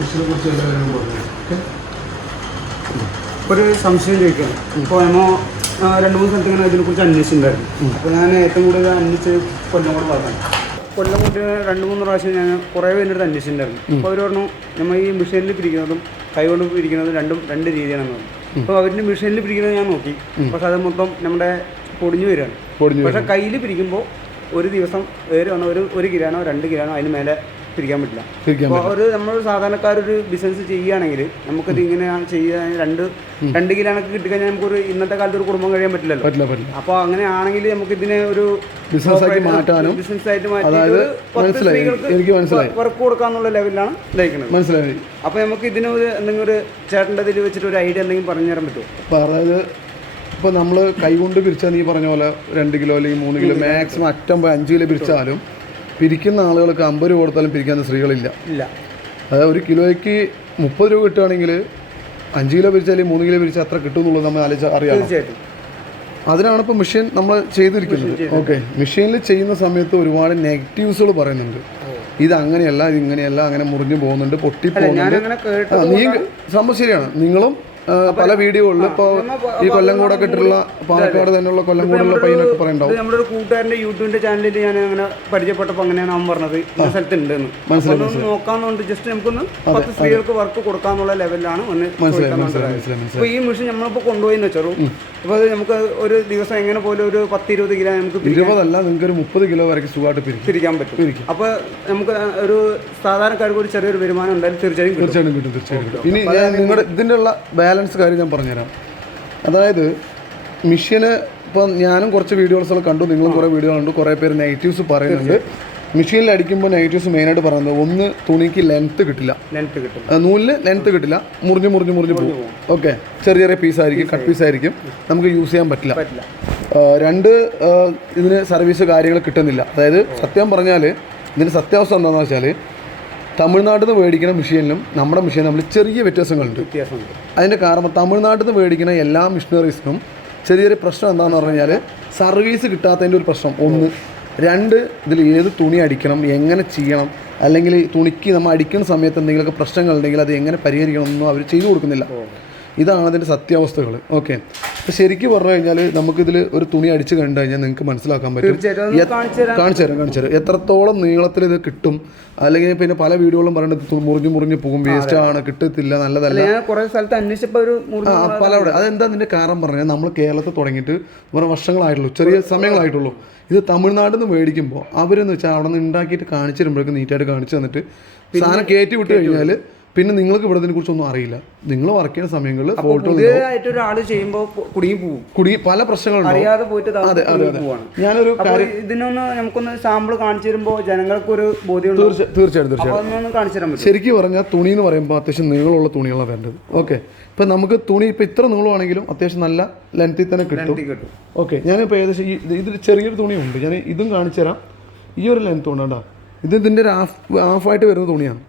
മെഷീനെക്കുറിച്ച് എല്ലാ കാര്യങ്ങളും പറഞ്ഞു. ഓക്കെ, ഒരു സംശയം ചോദിക്കണം. ഇപ്പോൾ നമ്മൾ 2-3 സ്ഥലത്ത് ഇങ്ങനെ ഇതിനെക്കുറിച്ച് അന്വേഷിച്ചിട്ടുണ്ടായിരുന്നു. അപ്പോൾ ഞാൻ ഏറ്റവും കൂടുതൽ അന്വേഷിച്ച് കൊല്ലംകോട് ഭാഗത്താണ്. കൊല്ലംകോട്ട് 2-3 പ്രാവശ്യം ഞാൻ കുറേ പേരുടെ അടുത്ത് അന്വേഷിച്ചിട്ടുണ്ടായിരുന്നു. അപ്പോൾ അവർ പറഞ്ഞു നമ്മൾ ഈ മെഷീനിൽ പിരിക്കുന്നതും കൈകൊണ്ട് പിരിക്കുന്നതും രണ്ട് രീതിയാണെന്ന് പറഞ്ഞു. അപ്പോൾ അവരുടെ മെഷീനിൽ പിരിക്കുന്നത് ഞാൻ നോക്കി, പക്ഷെ അത് മൊത്തം നമ്മുടെ പൊടിഞ്ഞു വരികയാണ്. പക്ഷേ കയ്യിൽ പിരിക്കുമ്പോൾ ഒരു ദിവസം ഒരു കിലോനോ 2 കിലോനോ അതിന് മേലെ പിരിക്കാൻ പറ്റില്ല. അപ്പോൾ നമ്മളൊരു സാധാരണക്കാരൊരു ബിസിനസ് ചെയ്യുകയാണെങ്കിൽ നമുക്കത് ഇങ്ങനെ ചെയ്യാൻ 2 കിലോനൊക്കെ കിട്ടിക്കഴിഞ്ഞാൽ നമുക്കൊരു ഇന്നത്തെ കാലത്ത് ഒരു കുടുംബം കഴിയാൻ പറ്റില്ലല്ലോ. അപ്പോൾ അങ്ങനെയാണെങ്കിൽ നമുക്ക് ഇതിനെ ഒരു ബിസിനസ്സായിട്ട് മാറ്റി 10 സ്ത്രീകൾക്ക് വർക്ക് കൊടുക്കാന്നുള്ള ലെവലിലാണ് ലയിക്കുന്നത്. മനസ്സിലായി. അപ്പോൾ നമുക്ക് ഇതിന് എന്തെങ്കിലും ഒരു ചേട്ടൻ്റെ ഇതിൽ വെച്ചിട്ട് ഒരു ഐഡിയ എന്തെങ്കിലും പറഞ്ഞു തരാൻ പറ്റുമോ? അതായത് ഇപ്പോൾ നമ്മൾ കൈകൊണ്ട് പിരിച്ചാൽ നീ പറഞ്ഞ പോലെ 2 കിലോ അല്ലെങ്കിൽ 3 കിലോ മാക്സിമം അറ്റം 5 കിലോ പിരിച്ചാലും പിരിക്കുന്ന ആളുകൾക്ക് 50 രൂപ കൊടുത്താലും പിരിക്കാത്ത സ്ത്രീകളില്ല. അതായത് 1 കിലോയ്ക്ക് 30 രൂപ കിട്ടുകയാണെങ്കിൽ 5 കിലോ പിരിച്ചാൽ 3 കിലോ പിരിച്ചാൽ അത്ര കിട്ടും എന്നുള്ളത് നമ്മൾ അറിയാം. അതിനാണ് ഇപ്പോൾ മെഷീൻ നമ്മൾ ചെയ്തിരിക്കുന്നത്. ഓക്കെ, മെഷീനിൽ ചെയ്യുന്ന സമയത്ത് ഒരുപാട് നെഗറ്റീവ്സുകൾ പറയുന്നുണ്ട്. ഇത് അങ്ങനെയല്ല, ഇതിങ്ങനെയല്ല, അങ്ങനെ മുറിഞ്ഞു പോകുന്നുണ്ട്, പൊട്ടിപ്പോകുന്നുണ്ട്. നീ സംഭവം ശരിയാണ്. നിങ്ങളും പല വീഡിയോകളിൽ ഇപ്പോൾ ഈ കൊല്ലംകോടൊക്കെ ഇട്ടുള്ള പാലക്കാട് തന്നെയുള്ള കൊല്ലംകോടുള്ള പയ്യനൊക്കെ പറയണ്ടാവും. നമ്മുടെ ഒരു കൂട്ടുകാരൻ്റെ യൂട്യൂബിൻ്റെ ചാനലിൽ ഞാൻ അങ്ങനെ പരിചയപ്പെട്ടപ്പോൾ അങ്ങനെയാണ് അവൻ പറഞ്ഞത് ഇന്ന സ്ഥലത്തുണ്ടെന്ന്. മനസ്സിലായി. നോക്കാന്നുണ്ട്, ജസ്റ്റ് നമുക്കൊന്ന് 10 സ്ത്രീകൾക്ക് വർക്ക് കൊടുക്കാന്നുള്ള ലെവലിലാണ് അപ്പോൾ ഈ മെഷീൻ നമ്മളിപ്പോൾ കൊണ്ടുപോയിന്ന് വെച്ചോളൂ. അപ്പോൾ അത് നമുക്ക് ഒരു ദിവസം എങ്ങനെ പോലും ഒരു 10-20 കിലോ നമുക്ക് 20 അല്ല, നിങ്ങൾക്ക് ഒരു 30 കിലോ വരെ സുഖമായിട്ട് പിരിക്കാൻ പറ്റും. അപ്പോൾ നമുക്ക് ഒരു സാധാരണക്കാർക്ക് ഒരു ചെറിയൊരു വരുമാനം ഉണ്ടായാലും തീർച്ചയായും കിട്ടും. ഇനി ഞാൻ നിങ്ങളുടെ ഇതിൻ്റെ ഉള്ള ബാലൻസ് കാര്യം ഞാൻ പറഞ്ഞുതരാം. അതായത് മെഷീന് ഇപ്പം ഞാനും കുറച്ച് വീഡിയോസൊക്കെ കണ്ടു, നിങ്ങളും കുറേ വീഡിയോ കണ്ടു. കുറേ പേര് നെഗറ്റീവ്സ് പറയുന്നുണ്ട്. മെഷീനിൽ അടിക്കുമ്പോൾ നെഗറ്റീവ്സ് മെയിനായിട്ട് പറയുന്നത്, ഒന്ന് തുണിക്ക് ലെങ്ത്ത് കിട്ടില്ല, നൂലിന് ലെങ്ത്ത് കിട്ടില്ല, മുറിഞ്ഞ് പോകും. ഓക്കെ, ചെറിയ പീസായിരിക്കും, കട്ട് പീസായിരിക്കും, നമുക്ക് യൂസ് ചെയ്യാൻ പറ്റില്ല. 2 ഇതിന് സർവീസ് കാര്യങ്ങൾ കിട്ടുന്നില്ല. അതായത് സത്യം പറഞ്ഞാൽ ഇതിൻ്റെ സത്യാവസ്ഥ എന്താണെന്ന് വെച്ചാൽ തമിഴ്നാട്ടിൽ നിന്ന് മേടിക്കുന്ന മെഷീനിലും നമ്മുടെ മെഷീനും തമ്മിൽ ചെറിയ വ്യത്യാസങ്ങളുണ്ട്. അതിൻ്റെ കാരണം തമിഴ്നാട്ടിൽ നിന്ന് മേടിക്കുന്ന എല്ലാ മെഷീനറീസിനും ചെറിയൊരു പ്രശ്നം എന്താണെന്ന് പറഞ്ഞു കഴിഞ്ഞാൽ സർവീസ് കിട്ടാത്തതിൻ്റെ ഒരു പ്രശ്നം 1. 2, ഇതിൽ ഏത് തുണി അടിക്കണം, എങ്ങനെ ചെയ്യണം, അല്ലെങ്കിൽ തുണിക്ക് നമ്മൾ അടിക്കുന്ന സമയത്ത് എന്തെങ്കിലുമൊക്കെ പ്രശ്നങ്ങളുണ്ടെങ്കിൽ അത് എങ്ങനെ പരിഹരിക്കണം എന്നൊന്നും അവർ ചെയ്തു കൊടുക്കുന്നില്ല. ഇതാണ് അതിൻ്റെ സത്യാവസ്ഥകൾ. ഓക്കെ, അപ്പോൾ ശരിക്കും പറഞ്ഞു കഴിഞ്ഞാൽ നമുക്കിതിൽ ഒരു തുണി അടിച്ച് കണ്ടു കഴിഞ്ഞാൽ നിങ്ങൾക്ക് മനസ്സിലാക്കാൻ പറ്റും. കാണിച്ചു തരാം എത്രത്തോളം നീളത്തിൽ ഇത് കിട്ടും. അല്ലെങ്കിൽ പിന്നെ പല വീഡിയോകളും പറയുന്നത് മുറിഞ്ഞു പോകും, വേസ്റ്റ് ആണ്, കിട്ടത്തില്ല, നല്ലതല്ല. പലവിടെ അതെന്താ ഇതിൻ്റെ കാരണം പറഞ്ഞാൽ നമ്മൾ കേരളത്തിൽ തുടങ്ങിയിട്ട് കുറേ വർഷങ്ങളായിട്ടുള്ളൂ, ചെറിയ സമയങ്ങളായിട്ടുള്ളൂ. ഇത് തമിഴ്നാട്ടിൽ നിന്ന് മേടിക്കുമ്പോൾ അവരെന്ന് വെച്ചാൽ അവിടെ നിന്ന് ഉണ്ടാക്കിയിട്ട് കാണിച്ചു തരുമ്പോഴേക്കും നീറ്റായിട്ട് കാണിച്ചു തന്നിട്ട് സാധനം കയറ്റി വിട്ട് കഴിഞ്ഞാൽ പിന്നെ നിങ്ങൾക്ക് ഇവിടെ കുറിച്ചൊന്നും അറിയില്ല. നിങ്ങൾ വർക്ക് ചെയ്യുന്ന സമയങ്ങളിൽ ഫോട്ടോ പല പ്രശ്നങ്ങളുണ്ട്. അതെ, ഞാനൊരു ഇതിനൊന്ന് നമുക്കൊന്ന് സാമ്പിൾ കാണിച്ചു തരുമ്പോൾ ജനങ്ങൾക്കൊരു ബോധ്യം. തീർച്ചയായിട്ടും. ശരിക്കും പറഞ്ഞാൽ തുണി എന്ന് പറയുമ്പോൾ അത്യാവശ്യം നീളമുള്ള തുണികളാണ് വേണ്ടത്. ഓക്കെ, ഇപ്പം നമുക്ക് തുണി ഇപ്പം ഇത്ര നീളമാണെങ്കിലും അത്യാവശ്യം നല്ല ലെങ്ത്തിൽ തന്നെ കിട്ടും. ഓക്കെ, ഞാനിപ്പോൾ ഏകദേശം ഇതിൽ ചെറിയൊരു തുണിയുണ്ട്, ഞാൻ ഇതും കാണിച്ചു തരാം. ഈ ഒരു ലെങ്ത് കൊണ്ടാ ഇതിൻ്റെ ഒരു ഹാഫായിട്ട് വരുന്ന തുണിയാണ്.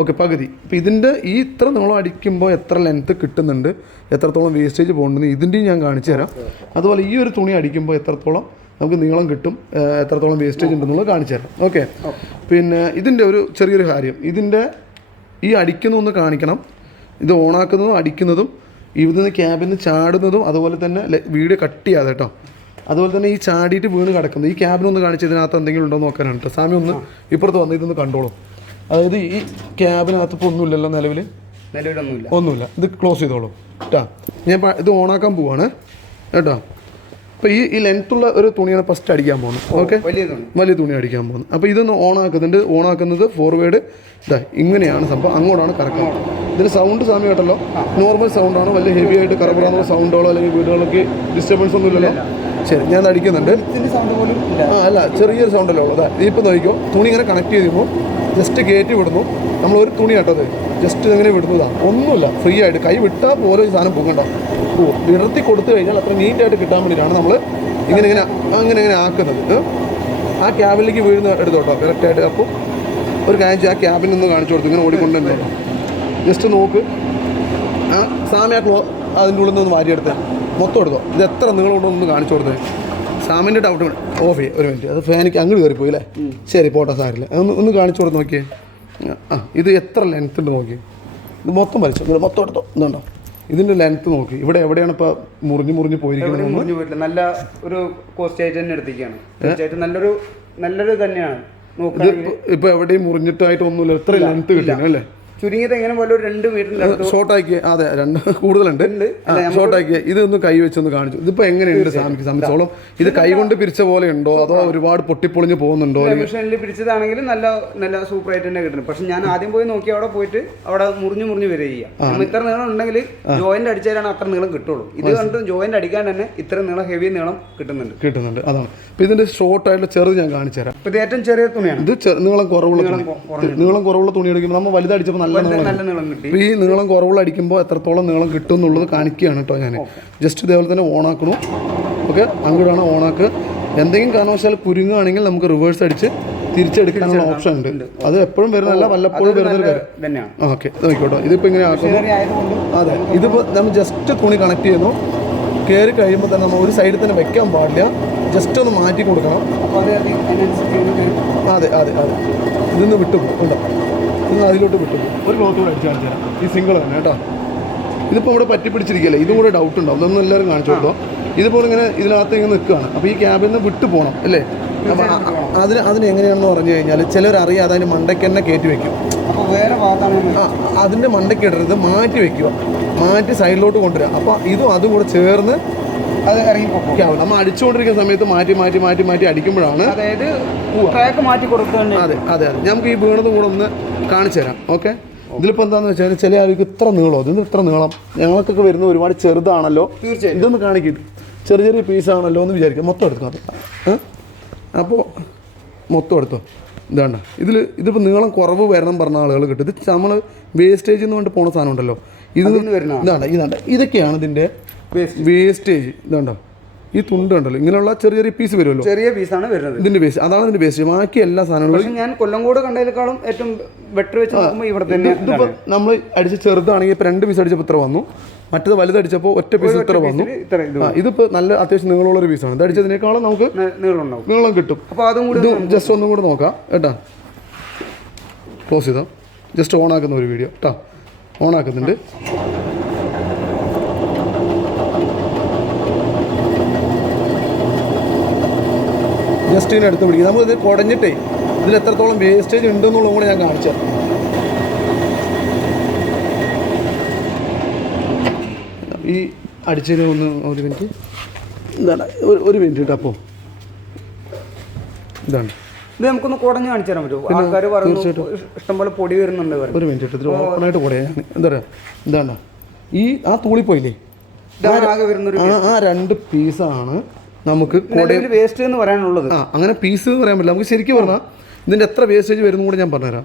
ഓക്കെ, പകുതി. അപ്പോൾ ഇതിൻ്റെ ഈ ഇത്ര നീളം അടിക്കുമ്പോൾ എത്ര ലെങ്ത്ത് കിട്ടുന്നുണ്ട്, എത്രത്തോളം വേസ്റ്റേജ് പോകുന്നുണ്ട്, ഇതിൻ്റെയും ഞാൻ കാണിച്ചു തരാം. അതുപോലെ ഈ ഒരു തുണി അടിക്കുമ്പോൾ എത്രത്തോളം നമുക്ക് നീളം കിട്ടും, എത്രത്തോളം വേസ്റ്റേജ് ഉണ്ടെന്നുള്ളത് കാണിച്ചു തരാം. ഓക്കെ, പിന്നെ ഇതിൻ്റെ ഒരു ചെറിയൊരു കാര്യം, ഇതിൻ്റെ ഈ അടിക്കുന്നതൊന്ന് കാണിക്കണം. ഇത് ഓണാക്കുന്നതും അടിക്കുന്നതും ഇവിടുന്ന് ക്യാബിൽ നിന്ന് ചാടുന്നതും അതുപോലെ തന്നെ വീഡിയോ കട്ട് ചെയ്യാതെ കേട്ടോ. അതുപോലെ തന്നെ ഈ ചാടിയിട്ട് വീണ് കിടക്കുന്നത് ഈ ക്യാബിനൊന്ന് കാണിച്ച് ഇതിനകത്ത് എന്തെങ്കിലും ഉണ്ടോ എന്ന് നോക്കാനാണ് കേട്ടോ. സാമി ഒന്ന് ഇപ്പുറത്ത് വന്ന് ഇതൊന്ന് കണ്ടോളും. അതായത് ഈ ക്യാബിനകത്ത് ഇപ്പോൾ ഒന്നുമില്ലല്ലോ, ഒന്നുമില്ല. ഇത് ക്ലോസ് ചെയ്തോളൂ കേട്ടോ. ഞാൻ ഇത് ഓണാക്കാൻ പോവാണ് കേട്ടോ. അപ്പോൾ ഈ ലെങ്ത്തുള്ള ഒരു തുണിയാണ് ഫസ്റ്റ് അടിക്കാൻ പോകുന്നത്. ഓക്കെ, വലിയ തുണി അടിക്കാൻ പോകുന്നത്. അപ്പോൾ ഇതൊന്ന് ഓണാക്കുന്നത് ഫോർവേഡ് ഇതാ ഇങ്ങനെയാണ് സംഭവം, അങ്ങോട്ടാണ് കറക്കുന്നത്. ഇതിന് സൗണ്ട് സാമി കേട്ടല്ലോ, നോർമൽ സൗണ്ടാണ്, വലിയ ഹെവി ആയിട്ട് കറപ്പുറാന്നുള്ള സൗണ്ടുകളോ അല്ലെങ്കിൽ വീടുകളൊക്കെ ഡിസ്റ്റർബൻസ് ഒന്നും ഇല്ലല്ലോ. ശരി, ഞാൻ അടിക്കുന്നുണ്ട്. അല്ല, ചെറിയൊരു സൗണ്ടല്ലേ ഉള്ളൂ. അതാ ഇപ്പം നോക്കിക്കോ, തുണി ഇങ്ങനെ കണക്ട് ചെയ്യുമ്പോൾ ജസ്റ്റ് കയറ്റി വിടുന്നു. നമ്മൾ ഒരു തുണി കേട്ടത് ജസ്റ്റ് ഇങ്ങനെ വിടുന്നതാണ്, ഒന്നുമില്ല, ഫ്രീ ആയിട്ട്. കൈ വിട്ടാൽ പോലെ ഈ സാധനം പോകണ്ട, വിടർത്തി കൊടുത്തു കഴിഞ്ഞാൽ അത്ര നീറ്റായിട്ട് കിട്ടാൻ വേണ്ടിയിട്ടാണ് നമ്മൾ ഇങ്ങനെ ആക്കുന്നത്. ആ ക്യാബിലേക്ക് വീഴുന്ന എടുത്തോട്ടോ കറക്റ്റായിട്ട്. അപ്പോൾ ഒരു കാര്യം, ആ ക്യാബിൽ നിന്ന് കാണിച്ചു കൊടുത്തു, ഇങ്ങനെ ഓടിക്കൊണ്ടുതന്നെ ജസ്റ്റ് നോക്ക്. ആ സാമി അതിൻ്റെ ഉള്ളിൽ നിന്ന് വാരിയെടുത്ത് മൊത്തം എടുത്തോ. ഇത് എത്ര നിങ്ങളുണ്ടോന്ന് കാണിച്ചു കൊടുത്തത്. സാമിൻ്റെ ഡൗട്ട് ഓഫ് ചെയ്യും. ഒരു മിനിറ്റ്, അത് ഫാനിക്ക് അങ്ങോട്ട് കയറിപ്പോയി അല്ലേ? ശരി, പോട്ടെ, സാരില്ല. ഒന്ന് കാണിച്ചു കൊടുത്ത് നോക്കിയേ. ഇത് എത്ര ലെങ്ത് ഉണ്ട് നോക്കി, ഇത് മൊത്തം വലിച്ചു, ഇത് മൊത്തം എടുത്തോ, ഇതുണ്ടോ ഇതിൻ്റെ ലെങ്ത് നോക്കി. ഇവിടെ എവിടെയാണ് ഇപ്പോൾ മുറിഞ്ഞ് പോയിരിക്കുന്നത്? മുറിഞ്ഞു പോയിട്ടില്ല, നല്ല ഒരു കോസ്റ്റ് ആയിട്ട് തന്നെ എടുത്തിരിക്കുകയാണ്. തീർച്ചയായിട്ടും നല്ലൊരു തന്നെയാണ്. ഇപ്പോൾ എവിടെയും മുറിഞ്ഞിട്ടായിട്ടൊന്നുമില്ല, എത്ര ലെങ്ത് കിട്ടുന്നു അല്ലേ? ചുരുങ്ങിയത് എങ്ങനെ പോലെ ഒരു 2 മീറ്റർ ഷോർട്ടാക്കിയ, അതെ 2 കൂടുതലുണ്ട്, ഷോർട്ടാക്കിയ. ഇതൊന്ന് കൈ വെച്ചൊന്ന് കാണിച്ചു. ഇതിപ്പോൾ എങ്ങനെയുണ്ട് സാമിക്ക് സംബന്ധിച്ചോളം? ഇത് കൈ കൊണ്ട് പിരിച്ച പോലെ ഉണ്ടോ അതോ ഒരുപാട് പൊട്ടിപ്പൊളിഞ്ഞ് പോകുന്നുണ്ടോ? മെഷീനിൽ പിടിച്ചതാണെങ്കിൽ നല്ല സൂപ്പർ ആയിട്ട് തന്നെ കിട്ടുന്നത്. പക്ഷെ ഞാൻ ആദ്യം പോയി നോക്കി അവിടെ പോയിട്ട് അവിടെ മുറിഞ്ഞ് വരിക ചെയ്യാം. നമ്മൾ ഇത്ര നീളം ഉണ്ടെങ്കിൽ ജോയിന്റ് അടിച്ചാലാണ് അത്ര നീളം കിട്ടുള്ളൂ. ഇത് കണ്ട് ജോയിന്റ് അടിക്കാൻ തന്നെ ഇത്ര നീളം, ഹെവി നീളം കിട്ടുന്നുണ്ട്. അതാണ്. അപ്പോൾ ഇതിന്റെ ഷോർട്ട് ആയിട്ടുള്ള ചെറുത് ഞാൻ കാണിച്ചു തരാം. ഇത് ഏറ്റവും ചെറിയ തുണിയാണ്. ഇത് നീളം കുറവുള്ള തുണി അടിക്കുമ്പോൾ നമ്മൾ വലുതടിച്ചപ്പോൾ നല്ല നീളം കിട്ടി. ഈ നീളം കുറവുള്ള അടിക്കുമ്പോൾ എത്രത്തോളം നീളം കിട്ടും എന്നുള്ളത് കാണിക്കുകയാണ് കേട്ടോ ഞാൻ. ജസ്റ്റ് ഇതേപോലെ തന്നെ ഓണാക്കണു. ഓക്കെ, അങ്ങോട്ടാണ് ഓണാക്ക്. എന്തെങ്കിലും കാരണവശാൽ കുരുങ്ങുകയാണെങ്കിൽ നമുക്ക് റിവേഴ്സ് അടിച്ച് തിരിച്ചെടുക്കാനുള്ള ഓപ്ഷൻ ഉണ്ട്. അത് എപ്പോഴും വരുന്നതല്ല, വല്ലപ്പോഴും വരുന്നൊരു കാര്യം. ഓക്കെ, നോക്കിക്കോട്ടോ. ഇതിപ്പോൾ ഇങ്ങനെ ആക്കുന്നു. അതെ, ഇതിപ്പോൾ നമ്മൾ ജസ്റ്റ് തുണി കണക്ട് ചെയ്യുന്നു. കയറി കഴിയുമ്പോൾ തന്നെ നമ്മൾ ഒരു സൈഡിൽ തന്നെ വെക്കാൻ പാടില്ല, ജസ്റ്റ് ഒന്ന് മാറ്റി കൊടുക്കണം. അതെ, ഇതിന്ന് വിട്ടുപോകും. ഉണ്ടോ, ഇന്ന് അതിലോട്ട് വിട്ടുപോകും. ഒരു ക്ലോത്ത് കൂടെ അടിച്ച് കാണിച്ചു തരാം. ഈ സിംഗിൾ തന്നെ കേട്ടോ. ഇതിപ്പോൾ ഇവിടെ പറ്റി പിടിച്ചിരിക്കുകയല്ലേ, ഇതും കൂടെ ഡൗട്ട് ഉണ്ടാവും. അതൊന്നും എല്ലാവരും കാണിച്ചു കൊടുത്തോ. ഇതിപ്പോൾ ഇങ്ങനെ ഇതിനകത്ത് ഇങ്ങനെ നിൽക്കുകയാണ്. അപ്പോൾ ഈ ക്യാബിൽ നിന്ന് വിട്ടു പോകണം അല്ലേ? അപ്പോൾ അതിന് എങ്ങനെയാണെന്ന് പറഞ്ഞു കഴിഞ്ഞാൽ ചിലരറിയാതെ അതിന് മണ്ടയ്ക്ക് തന്നെ കയറ്റി വെക്കും. അതിൻ്റെ മണ്ടയ്ക്ക് ഇടരുത്, മാറ്റി വെക്കുക, മാറ്റി സൈഡിലോട്ട് കൊണ്ടുവരിക. അപ്പോൾ ഇതും അതും കൂടെ ചേർന്ന് അത് ഇറങ്ങിപ്പോകും. നമ്മൾ അടിച്ചുകൊണ്ടിരിക്കുന്ന സമയത്ത് മാറ്റി അടിക്കുമ്പോഴാണ് മാറ്റി കൊടുക്കുക. അതെ നമുക്ക് ഈ വീണത് കൂടെ ഒന്ന് കാണിച്ചു തരാം. ഓക്കെ, ഇതിലിപ്പോൾ എന്താണെന്ന് വെച്ചാൽ ചില ആൾക്ക് ഇത്ര നീളം, ഇതിന് ഇത്ര നീളം, ഞങ്ങൾക്കൊക്കെ വരുന്ന ഒരുപാട് ചെറുതാണല്ലോ. തീർച്ചയായും ഇതൊന്ന് കാണിക്കും, ചെറിയ പീസാണല്ലോ എന്ന് വിചാരിക്കുക. മൊത്തം എടുത്തു. അപ്പോൾ മൊത്തം എടുത്തോ. ഇതാണ്ട ഇതിപ്പോൾ നീളം കുറവ് വരണം പറഞ്ഞ ആളുകൾ കിട്ടും. ഇത് നമ്മൾ വേസ്റ്റേജ് എന്ന് പറഞ്ഞിട്ട് പോകുന്ന സാധനം ഉണ്ടല്ലോ, ഇതാണ്ട ഇതൊക്കെയാണ് ഇതിൻ്റെ വേസ്റ്റേജ്. ഇതാണ്ടോ ഈ തുണ്ട് ഉണ്ടല്ലോ, ഇങ്ങനെയുള്ള ചെറിയ പീസ് വരുമല്ലോ, ചെറിയ പീസാണ് വരുന്നത് ഇതിന്റെ വേസ്റ്റ്. അതാണ് ഇതിന്റെ വേസ്റ്റ്. ബാക്കി എല്ലാ സാധനങ്ങളും ഞാൻ കൊല്ലംകോട് കണ്ടതിനേക്കാളും ഏറ്റവും ബെറ്റർ വെച്ച് നോക്കുമ്പോൾ ഇവിടെ തന്നെ. ഇതിപ്പോൾ നമ്മൾ അടിച്ച് ചെറുതാണെങ്കിൽ ഇപ്പോൾ 2 പീസ് അടിച്ചപ്പോൾ ഇത്ര വന്നു, മറ്റേത് വലുതടിച്ചപ്പോൾ ഒറ്റ പീസ് ഇത്ര വന്നു. ഇതിപ്പോൾ നല്ല അത്യാവശ്യം നീളമുള്ളൊരു പീസാണ്. ഇത് അടിച്ചതിനേക്കാളും നമുക്ക് നീളം കിട്ടും. അപ്പോൾ അതും കൂടി ജസ്റ്റ് ഒന്നും കൂടെ നോക്കാം കേട്ടോ. ക്ലോസ് ചെയ്തോ, ജസ്റ്റ് ഓൺ ആക്കുന്ന ഒരു വീഡിയോ കേട്ടോ. ഓൺ ആക്കുന്നുണ്ട്. ജസ്റ്റ് ഇതിനെ എടുത്ത് പിടിക്കുക. നമുക്കിത് കുടഞ്ഞിട്ടേ ഇതിൽ എത്രത്തോളം വേസ്റ്റേജ് ഉണ്ടെന്നുള്ളതും കൂടെ ഞാൻ കാണിച്ചു തരാം. ഈ അടിച്ചതിന് ഒരു മിനിറ്റ്, ഇതാണ് ഒരു മിനിറ്റ് കേട്ടോ. അപ്പോൾ ഇതാണ് ഇത് നമുക്കൊന്ന് കുടഞ്ഞ് കാണിച്ചു തരാൻ പറ്റുമോ? ആൾക്കാർ പറഞ്ഞു ഇഷ്ടംപോലെ പൊടി വരുന്നുണ്ട്. ഒരു മിനിറ്റ് എടുത്ത് ഇതിൽ ഓപ്പണായിട്ട് കുടയാൻ എന്താ പറയുക, എന്താണ് ആ തൂളിപ്പോയില്ലേ, ആ 2 പീസാണ് നമുക്ക് വേസ്റ്റ് എന്ന് പറയാനുള്ളത്. അങ്ങനെ പീസ് എന്ന് പറയാൻ പറ്റില്ല. നമുക്ക് ശരിക്കും പറഞ്ഞാൽ ഇതിൻ്റെ എത്ര വേസ്റ്റേജ് വരുന്നു കൂടെ ഞാൻ പറഞ്ഞുതരാം.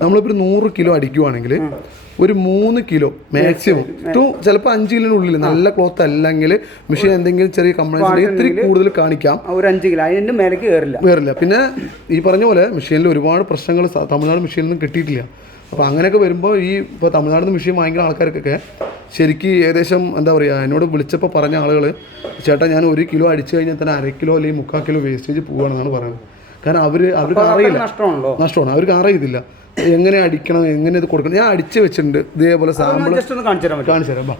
നമ്മളിപ്പോൾ 100 കിലോ അടിക്കുവാണെങ്കിൽ ഒരു 3 കിലോ മാക്സിമം ടു ചിലപ്പോൾ 5 കിലോനുള്ളിൽ നല്ല ക്ലോത്ത് അല്ലെങ്കിൽ മെഷീൻ എന്തെങ്കിലും ചെറിയ കംപ്ലൈൻറ്റ് ഇത്തിരി കൂടുതൽ കാണിക്കാം. ഒരു 5 കിലോ അതിൻ്റെ മേലേക്ക് കയറില്ല. പിന്നെ ഈ പറഞ്ഞ പോലെ മെഷീനിൽ ഒരുപാട് പ്രശ്നങ്ങൾ തമിഴ്നാട് മെഷീനിൽ നിന്നും കിട്ടിയിട്ടില്ല. അപ്പോൾ അങ്ങനെയൊക്കെ വരുമ്പോൾ ഇപ്പോൾ തമിഴ്നാട്ടിൽ നിന്ന് മെഷീൻ വാങ്ങിക്കുന്ന ആൾക്കാർക്കൊക്കെ ശരിക്കും ഏകദേശം എന്താ പറയുക, എന്നോട് വിളിച്ചപ്പോൾ പറഞ്ഞ ആളുകൾ, ചേട്ടാ ഞാൻ 1 കിലോ അടിച്ചു കഴിഞ്ഞാൽ തന്നെ 1/2 കിലോ അല്ലെങ്കിൽ 3/4 കിലോ വേസ്റ്റേജ് പോവുകയാണെന്നാണ് പറയുന്നത്. കാരണം അവർക്ക് അറിയില്ല, നഷ്ടമാണ്, അവർക്ക് അറിയത്തില്ല എങ്ങനെ അടിക്കണം, എങ്ങനെ ഇത് കൊടുക്കണം. ഞാൻ അടിച്ച് വെച്ചിട്ടുണ്ട് ഇതേപോലെ സാമ്പിൾ കാണിച്ചു തരാം.